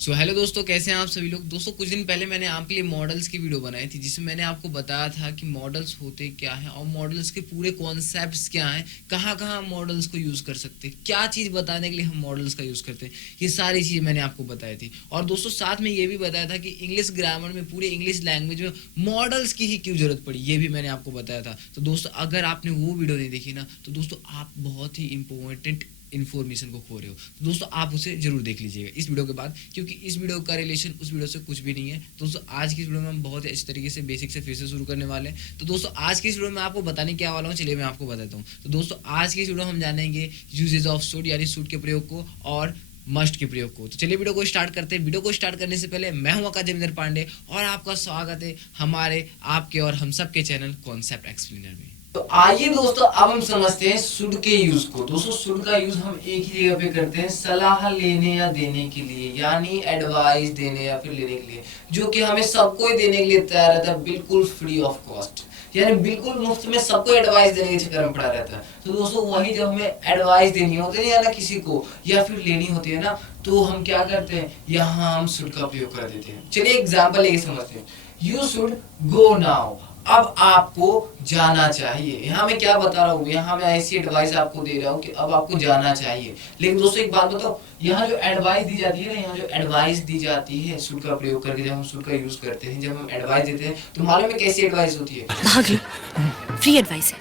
Hello दोस्तों, कैसे हैं आप सभी लोग। दोस्तों कुछ दिन पहले मैंने आपके लिए मॉडल्स की वीडियो बनाई थी, जिसमें मैंने आपको बताया था कि मॉडल्स होते क्या हैं और मॉडल्स के पूरे कॉन्सेप्ट्स क्या हैं, कहाँ कहाँ हम मॉडल्स को यूज़ कर सकते हैं, क्या चीज़ बताने के लिए हम मॉडल्स का यूज़ करते हैं। ये सारी चीज़ें मैंने आपको बताई थी। और दोस्तों साथ में ये भी बताया था कि इंग्लिश ग्रामर में, पूरे इंग्लिश लैंग्वेज में मॉडल्स की ही क्यों जरूरत पड़ी, ये भी मैंने आपको बताया था। तो दोस्तों अगर आपने वो वीडियो नहीं देखी ना, तो दोस्तों आप बहुत ही इंपॉर्टेंट इन्फॉर्मेशन को खो रहे हो। तो दोस्तों आप उसे जरूर देख लीजिएगा इस वीडियो के बाद, क्योंकि इस वीडियो का रिलेशन उस वीडियो से कुछ भी नहीं है। दोस्तों आज की इस वीडियो में हम बहुत ही अच्छे तरीके से बेसिक से फिर से शुरू करने वाले हैं। तो दोस्तों आज की इस वीडियो में आपको बताने क्या वाला हूँ, चलिए मैं आपको बताता हूँ। तो दोस्तों आज की इस वीडियो में हम जानेंगे यूजेज ऑफ शुड, यानी शुड के प्रयोग को और मस्ट के प्रयोग को। तो चलिए वीडियो को स्टार्ट करते हैं। वीडियो को स्टार्ट करने से पहले मैं हूं आकाश जमींदर पांडे और आपका स्वागत है हमारे, आपके और हम सब के चैनल कॉन्सेप्ट एक्सप्लेनर में। तो आइए दोस्तों अब हम समझते हैं शुड के यूज को। दोस्तों शुड का यूज हम एक ही जगह पे करते हैं, सलाह लेने या देने के लिए, यानी एडवाइस देने या फिर लेने के लिए, जो कि हमें सबको ही देने के लिए तैयार रहता है, बिल्कुल फ्री ऑफ कॉस्ट, यानी बिल्कुल मुफ्त में सबको एडवाइस देने के चक्कर में पड़ा रहता है। तो दोस्तों वही जब हमें एडवाइस देनी होती है या ना किसी को, या फिर लेनी होती है ना, तो हम क्या करते हैं, यहाँ हम शुड का प्रयोग कर देते हैं। चलिए एग्जाम्पल लेके समझते हैं। यू शुड गो नाउ, अब आपको जाना चाहिए। यहाँ मैं क्या बता रहा हूँ, यहाँ मैं ऐसी एडवाइस आपको दे रहा हूँ कि अब आपको जाना चाहिए। लेकिन दोस्तों एक बात बताओ, यहाँ जो एडवाइस दी जाती है ना, यहाँ जो एडवाइस दी जाती है शुड का प्रयोग करके, जब हम शुड का यूज करते हैं, जब हम एडवाइस देते हैं, तो मालूम है कैसी एडवाइस होती है। भाग लो, फ्री एडवाइस है,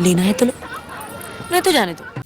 लेना है तो लो, नहीं तो जाने दो।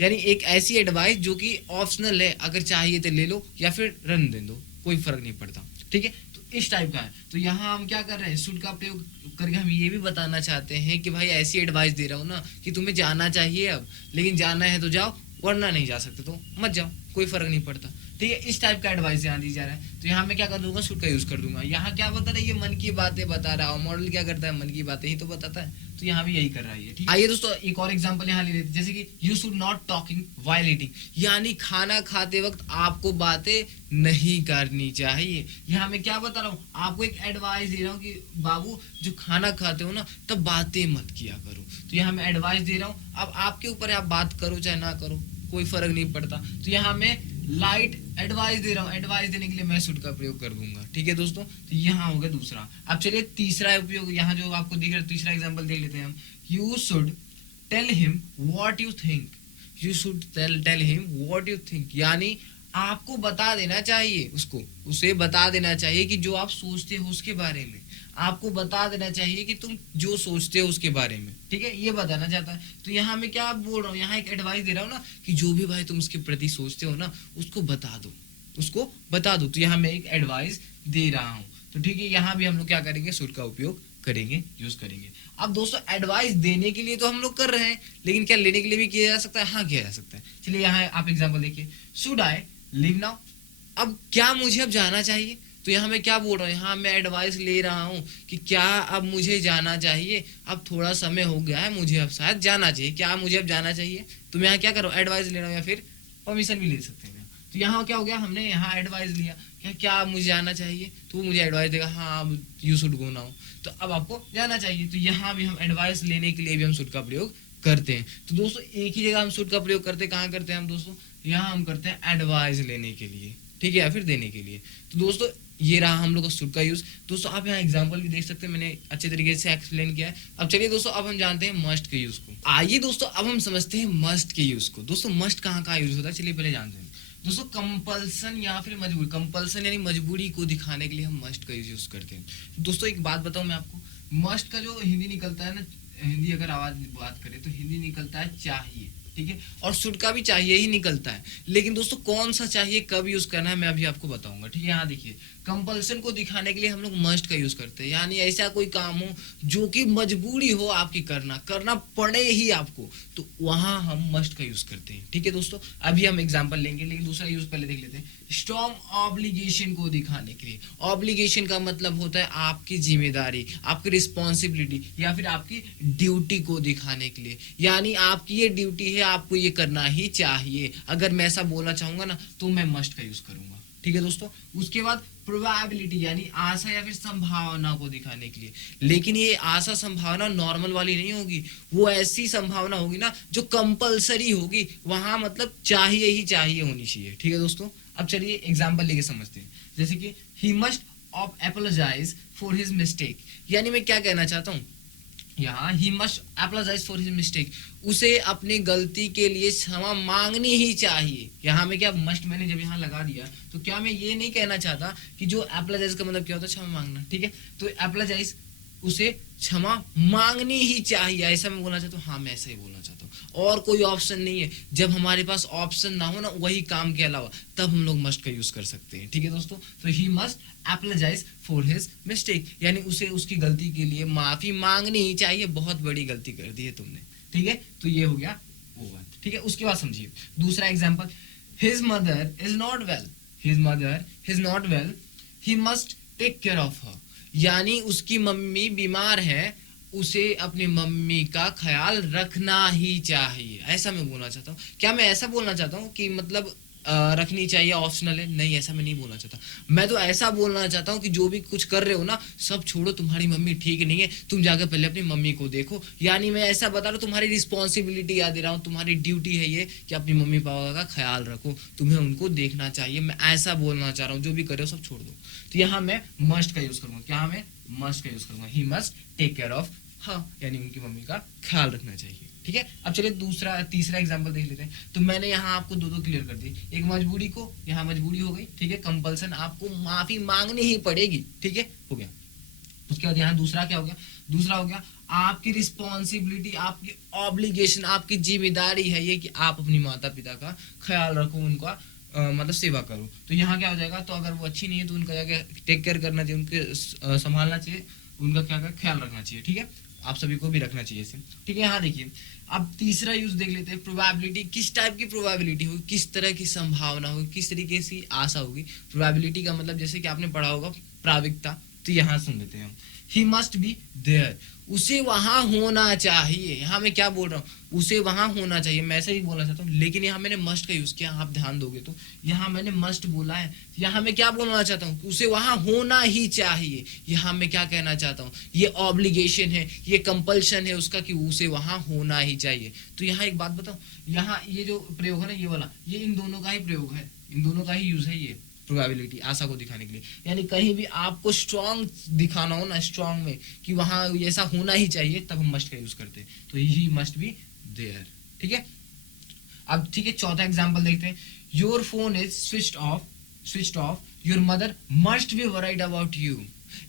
यानी एक ऐसी एडवाइस जो कि ऑप्शनल है, अगर चाहिए तो ले लो या फिर रन दे दो, कोई फर्क नहीं पड़ता। ठीक है, तो इस टाइप का है। तो यहाँ हम क्या कर रहे हैं, शुड का प्रयोग करके हम ये भी बताना चाहते हैं कि भाई ऐसी एडवाइस दे रहा हूँ ना कि तुम्हें जाना चाहिए अब, लेकिन जाना है तो जाओ, वरना नहीं जा सकते तो मत जाओ, कोई फर्क नहीं पड़ता। ठीक है, इस टाइप का एडवाइस यहाँ दी जा रहा है। तो यहाँ मैं क्या कर दूंगा, शुड का यूज कर दूंगा। यहाँ क्या बता रहा है, ये मन की बातें बता रहा है, और मॉडल क्या करता है, मन की बातें ही तो बताता है। तो यहाँ भी यही कर रहा है। ठीक, आइए दोस्तों एक और एग्जांपल यहाँ ले लेते हैं, जैसे कि you should not talking while eating, यानी खाना खाते वक्त आपको बातें नहीं करनी चाहिए। यहाँ मैं क्या बता रहा हूँ, आपको एक एडवाइस दे रहा हूँ कि बाबू जो खाना खाते हो ना तब बातें मत किया करो। तो यहाँ मैं एडवाइस दे रहा हूँ, अब आपके ऊपर है, आप बात करो चाहे ना करो, कोई फर्क नहीं पड़ता। तो यहाँ मैं लाइट एडवाइस दे रहा हूँ, एडवाइस देने के लिए मैं शुड का प्रयोग कर दूंगा। ठीक है दोस्तों, तो यहाँ हो गया दूसरा। अब चलिए तीसरा उपयोग, यहाँ जो आपको दिख रहा है, तीसरा एग्जांपल देख लेते हैं हम। You should tell him what you think, you should tell him what you think, यानी आपको बता देना चाहिए उसको, उसे बता देना चाहिए कि जो आप सोचते हो उसके बारे में, आपको बता देना चाहिए कि तुम जो सोचते हो उसके बारे में। ठीक है, ये बताना चाहता है। तो यहाँ मैं क्या बोल रहा हूँ, यहाँ एक एडवाइस दे रहा हूँ ना कि जो भी भाई तुम उसके प्रति सोचते हो ना, उसको बता दो, उसको बता दो। तो यहाँ मैं एक एडवाइस दे रहा हूँ। तो ठीक है, यहाँ भी हम लोग क्या करेंगे, शुड का उपयोग करेंगे, यूज करेंगे। अब दोस्तों एडवाइस देने के लिए तो हम लोग कर रहे हैं, लेकिन क्या लेने के लिए भी किया जा सकता है? हाँ किया जा सकता है। चलिए यहाँ आप एग्जाम्पल देखिए, शुड आई लीव नाउ, अब क्या मुझे अब जाना चाहिए। तो यहाँ मैं क्या बोल रहा हूँ, यहाँ मैं एडवाइस ले रहा हूँ कि क्या अब मुझे जाना चाहिए, अब थोड़ा समय हो गया है, मुझे अब शायद जाना चाहिए, क्या मुझे अब जाना चाहिए। तो मैं यहाँ क्या कर रहा हूँ, एडवाइस ले रहा हूँ, या फिर परमिशन भी ले सकते हैं। तो यहाँ क्या हो गया, हमने यहाँ एडवाइस लिया, क्या मुझे जाना चाहिए, तो वो मुझे एडवाइस देगा, हाँ अब यू शुड गो नाउ, तो अब आपको जाना चाहिए। तो यहाँ भी हम एडवाइस लेने के लिए भी हम शुड का प्रयोग करते हैं। तो दोस्तों एक ही जगह हम शुड का प्रयोग करते हैं, कहाँ करते हैं हम दोस्तों, यहाँ हम करते हैं एडवाइस लेने के लिए, ठीक है, या फिर देने के लिए। तो दोस्तों ये रहा हम लोग का शुड का यूज। दोस्तों आप यहाँ एग्जांपल भी देख सकते हैं, मैंने अच्छे तरीके से एक्सप्लेन किया है। अब चलिए दोस्तों अब हम जानते हैं मस्ट के यूज को। आइए दोस्तों अब हम समझते हैं मस्ट के यूज को। दोस्तों मस्ट कहाँ कहाँ यूज होता है, चलिए पहले जानते हैं। दोस्तों कंपल्सन या फिर मजबूरी, कंपल्सन यानी मजबूरी को दिखाने के लिए हम मस्ट का यूज करते हैं। दोस्तों एक बात बताऊं मैं आपको, मस्ट का जो हिंदी निकलता है ना, हिंदी अगर आवाज बात करें तो हिंदी निकलता है चाहिए, ठीक है, और शुड का भी चाहिए ही निकलता है। लेकिन दोस्तों कौन सा चाहिए, कब यूज करना है, मैं अभी आपको बताऊंगा। ठीक है, यहाँ देखिए, कंपल्सन को दिखाने के लिए हम लोग मस्ट का यूज करते हैं, यानी ऐसा कोई काम हो जो कि मजबूरी हो आपकी, करना पड़े ही आपको, तो वहां हम मस्ट का यूज करते हैं। ठीक है दोस्तों, अभी हम एग्जांपल लेंगे, लेकिन दूसरा यूज पहले देख लेते हैं। स्ट्रॉन्ग ऑब्लिगेशन को दिखाने के लिए, ऑब्लिगेशन का मतलब होता है आपकी जिम्मेदारी, आपकी रिस्पॉन्सिबिलिटी या फिर आपकी ड्यूटी को दिखाने के लिए, यानी आपकी ये ड्यूटी है, आपको ये करना ही चाहिए, अगर मैं ऐसा बोलना चाहूंगा ना तो मैं मस्ट का यूज करूंगा। ठीक है दोस्तों, उसके बाद प्रोबेबिलिटी यानी आशा या फिर संभावना को दिखाने के लिए, लेकिन ये आशा संभावना नॉर्मल वाली नहीं होगी, वो ऐसी संभावना होगी ना जो कंपलसरी होगी, वहां मतलब चाहिए ही चाहिए होनी चाहिए। ठीक है दोस्तों, अब चलिए एग्जाम्पल लेके समझते हैं, जैसे कि he must apologize for his mistake, यानी मैं क्या कहना चाहता हूँ यहाँ, he must apologize for his mistake, उसे अपनी गलती के लिए क्षमा मांगनी ही चाहिए। यहाँ में क्या मस्ट मैंने जब यहाँ लगा दिया तो क्या मैं ये नहीं कहना चाहता कि जो apologize का मतलब क्या होता है, क्षमा मांगना, ठीक है। तो apologize उसे क्षमा मांगनी ही चाहिए, ऐसा मैं बोलना चाहता हूँ। हाँ मैं ऐसा ही बोलना चाहता हूँ, और कोई ऑप्शन नहीं है। जब हमारे पास ऑप्शन ना हो ना वही काम के अलावा, तब हम लोग मस्ट का यूज कर सकते हैं, ठीक है दोस्तों। तो he must apologise for his mistake, यानी उसे उसकी गलती के लिए माफी मांगनी ही चाहिए, बहुत बड़ी गलती कर दी है तुमने, ठीक है। तो ये हो गया वो बात, ठीक है। उसके बाद समझिए दूसरा example, his mother is not well, his mother is not well, he must take care of her, यानी उसकी मम्मी बीमार है, उसे अपनी मम्मी का ख्याल रखना ही चाहिए, ऐसा मैं बोलना चाहता हूँ। क्या मैं ऐसा बोलना चाहता हूँ कि मतलब रखनी चाहिए ऑप्शनल है, नहीं ऐसा मैं नहीं बोलना चाहता। मैं तो ऐसा बोलना चाहता हूँ कि जो भी कुछ कर रहे हो ना सब छोड़ो, तुम्हारी मम्मी ठीक नहीं है, तुम जाकर पहले अपनी मम्मी को देखो। यानी मैं ऐसा बता रहा हूँ, तुम्हारी रिस्पॉन्सिबिलिटी याद दे रहा हूँ, तुम्हारी ड्यूटी है ये कि अपनी मम्मी पापा का ख्याल रखो, तुम्हें उनको देखना चाहिए। मैं ऐसा बोलना चाह रहा हूँ, जो भी करे हो सब छोड़ दो। तो यहाँ मैं मस्ट का यूज करूंगा, क्या मैं मस्ट का यूज करूंगा, he must take care of her, यानी उनकी मम्मी का ख्याल रखना चाहिए, ठीक है। अब चलिए तीसरा एग्जांपल देख लेते हैं। तो मैंने यहाँ आपको दो क्लियर कर दी, एक मजबूरी को, यहाँ मजबूरी हो गई, ठीक है, कंपल्सन, आपको माफी मांगनी ही पड़ेगी, ठीक है, हो गया। उसके बाद यहाँ दूसरा क्या हो गया, दूसरा हो गया आपकी रिस्पॉन्सिबिलिटी, आपकी ऑब्लिगेशन, आपकी जिम्मेदारी है ये कि आप अपनी माता पिता का ख्याल रखो, उनका मतलब सेवा करो। तो यहाँ क्या हो जाएगा, तो अगर वो अच्छी नहीं है तो उनका जाके टेक केयर करना चाहिए, उनके संभालना चाहिए, उनका क्या ख्याल रखना चाहिए, ठीक है। आप सभी को भी रखना चाहिए इसे, ठीक है। यहाँ देखिए अब तीसरा यूज देख लेते हैं, प्रोबेबिलिटी, किस टाइप की प्रोबेबिलिटी होगी, किस तरह की संभावना होगी, किस तरीके से आशा होगी। प्रोबेबिलिटी का मतलब जैसे कि आपने पढ़ा होगा प्राविकता, तो यहाँ सुन लेते हैं हम, ही मस्ट बी देयर, उसे वहां होना चाहिए। यहाँ मैं क्या बोल रहा हूँ, उसे वहां होना चाहिए, मैं ऐसे ही बोलना चाहता हूँ, लेकिन यहाँ मैंने मस्ट का यूज किया, आप ध्यान दोगे तो यहाँ मैंने मस्ट बोला है, यहाँ मैं क्या बोलना चाहता हूँ, उसे वहां होना ही चाहिए। यहाँ मैं क्या कहना चाहता हूँ, ये ऑब्लिगेशन है, ये कंपल्शन है उसका कि उसे वहां होना ही चाहिए। तो यहाँ एक बात बताऊँ, यहाँ ये जो प्रयोग है ना ये वाला, ये इन दोनों का ही प्रयोग है, इन दोनों का ही यूज है ये प्रोबेबिलिटी, आशा को दिखाने के लिए। यानी कहीं भी आपको स्ट्रॉन्ग दिखाना हो ना, स्ट्रॉन्ग में कि वहां ऐसा होना ही चाहिए, तब हम मस्ट का यूज करते हैं। तो ही मस्ट बी देयर, ठीक है। अब ठीक है, चौथा एग्जांपल देखते हैं, your phone is switched off, your mother must be worried about you.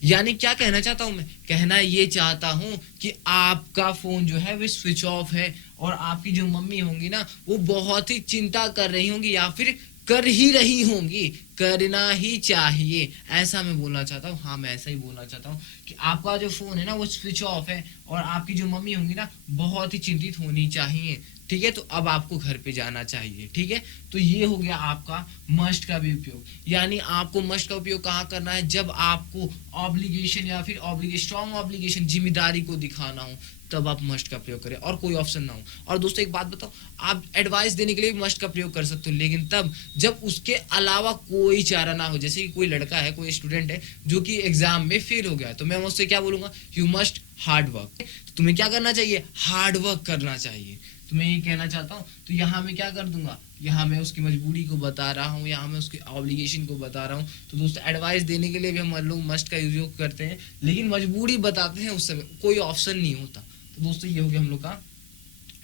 यानी क्या कहना चाहता हूं मैं, कहना ये चाहता हूं कि आपका फोन जो है वो स्विच ऑफ है, और आपकी जो मम्मी होंगी ना वो बहुत ही चिंता कर रही होंगी, या फिर कर ही रही होंगी, करना ही चाहिए, ऐसा मैं बोलना चाहता हूँ। हाँ मैं ऐसा ही बोलना चाहता हूँ कि आपका जो फोन है ना वो स्विच ऑफ है, और आपकी जो मम्मी होंगी ना बहुत ही चिंतित होनी चाहिए, ठीक है। तो अब आपको घर पे जाना चाहिए, ठीक है। तो ये हो गया आपका मस्ट का भी उपयोग, यानी आपको मस्ट का उपयोग कहाँ करना है, जब आपको ऑब्लिगेशन या फिर स्ट्रॉन्ग ऑब्लिगेशन, जिम्मेदारी को दिखाना हो, तब आप मस्ट का प्रयोग करें, और कोई ऑप्शन ना हो। और दोस्तों एक बात बताओ, आप एडवाइस देने के लिए भी मस्ट का प्रयोग कर सकते हो, लेकिन तब जब उसके अलावा कोई चारा ना हो। जैसे कि कोई लड़का है, कोई स्टूडेंट है जो कि एग्जाम में फेल हो गया, तो मैं उससे क्या बोलूंगा, यू मस्ट हार्ड वर्क, तो तुम्हें क्या करना चाहिए, हार्ड वर्क करना चाहिए, तो मैं ये कहना चाहता हूँ। तो यहाँ मैं क्या कर दूंगा, यहाँ मैं उसकी मजबूरी को बता रहा हूँ, यहाँ मैं उसकी ऑब्लिगेशन को बता रहा हूँ। तो दोस्तों एडवाइस देने के लिए भी हम लोग मस्ट का यूज करते हैं, लेकिन मजबूरी बताते हैं उस समय, कोई ऑप्शन नहीं होता। तो दोस्तों ये हो गया हम लोग का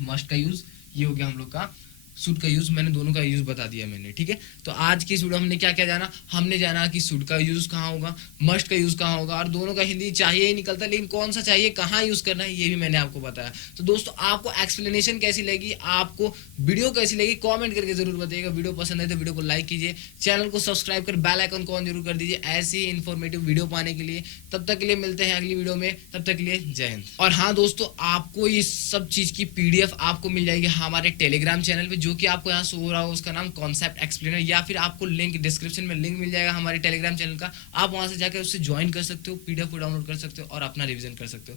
मस्ट का यूज, ये हो गया हम लोग का शुड का यूज, मैंने दोनों का यूज बता दिया मैंने, ठीक है। तो आज की वीडियो हमने क्या क्या जाना, हमने जाना कि शुड का यूज कहाँ होगा, मस्ट का यूज कहाँ होगा, और दोनों का हिंदी चाहिए ही निकलता है, लेकिन कौन सा चाहिए, कहाँ यूज करना है, ये भी मैंने आपको बताया। तो दोस्तों आपको एक्सप्लेनेशन कैसी लगी, आपको वीडियो कैसी लगी, कॉमेंट करके जरूर बताइएगा। वीडियो पसंद है तो वीडियो को लाइक कीजिए, चैनल को सब्सक्राइब कर बेल आइकन को ऑन जरूर कर दीजिए ऐसी इन्फॉर्मेटिव वीडियो पाने के लिए। तब तक के लिए मिलते हैं अगली वीडियो में, तब तक के लिए जय हिंद। और हाँ दोस्तों, आपको इस सब चीज की PDF आपको मिल जाएगी हमारे टेलीग्राम चैनल पे, जो कि आपको यहाँ शो हो रहा हो, उसका नाम कॉन्सेप्ट एक्सप्लेनर, या फिर आपको लिंक डिस्क्रिप्शन में लिंक मिल जाएगा हमारे टेलीग्राम चैनल का, आप वहां से जाकर उससे ज्वाइन कर सकते हो, PDF को डाउनलोड कर सकते हो और अपना रिवीजन कर सकते हो।